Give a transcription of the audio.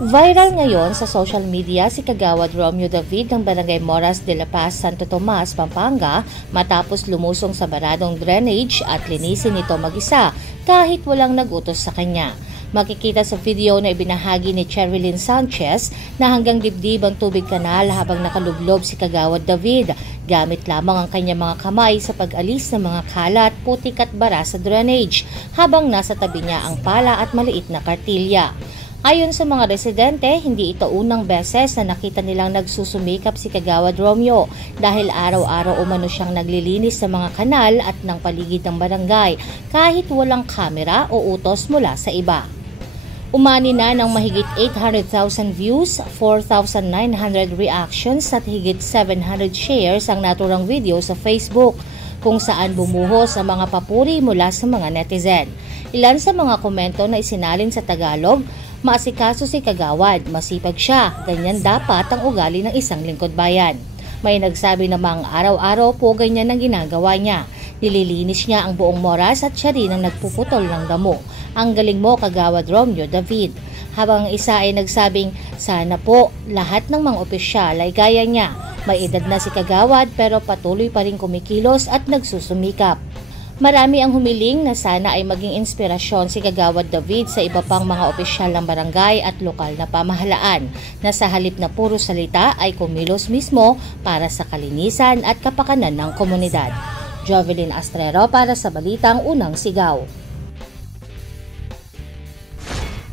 Viral ngayon sa social media si Kagawad Romeo David ng Barangay Moras de la Paz, Santo Tomas, Pampanga matapos lumusong sa baradong drainage at linisin ito mag-isa kahit walang nagutos sa kanya. Makikita sa video na ibinahagi ni Cherilyn Sanchez na hanggang dibdib ang tubig kanal habang nakalublob si Kagawad David gamit lamang ang kanyang mga kamay sa pag-alis ng mga kalat, putik at bara sa drainage habang nasa tabi niya ang pala at maliit na kartilya. Ayon sa mga residente, hindi ito unang beses na nakita nilang nagsusumikap si Kagawad Romeo dahil araw-araw umano siyang naglilinis sa mga kanal at ng paligid ng barangay kahit walang kamera o utos mula sa iba. Umani na ng mahigit 800,000 views, 4,900 reactions at higit 700 shares ang naturang video sa Facebook kung saan bumuhos ang mga papuri mula sa mga netizen. Ilan sa mga komento na isinalin sa Tagalog, "Maasikaso si Kagawad, masipag siya, ganyan dapat ang ugali ng isang lingkod bayan." May nagsabi namang araw-araw po ganyan ang ginagawa niya. Nililinis niya ang buong Moras at siya rin ang nagpuputol ng damo. Ang galing mo, Kagawad Romeo David. Habang isa ay nagsabing, sana po lahat ng mga opisyal ay gaya niya. May edad na si Kagawad pero patuloy pa rin kumikilos at nagsusumikap. Marami ang humiling na sana ay maging inspirasyon si Kagawad David sa iba pang mga opisyal ng barangay at lokal na pamahalaan na sa halip na puro salita ay kumilos mismo para sa kalinisan at kapakanan ng komunidad. Jovelyn Astrero para sa Balitang Unang Sigaw.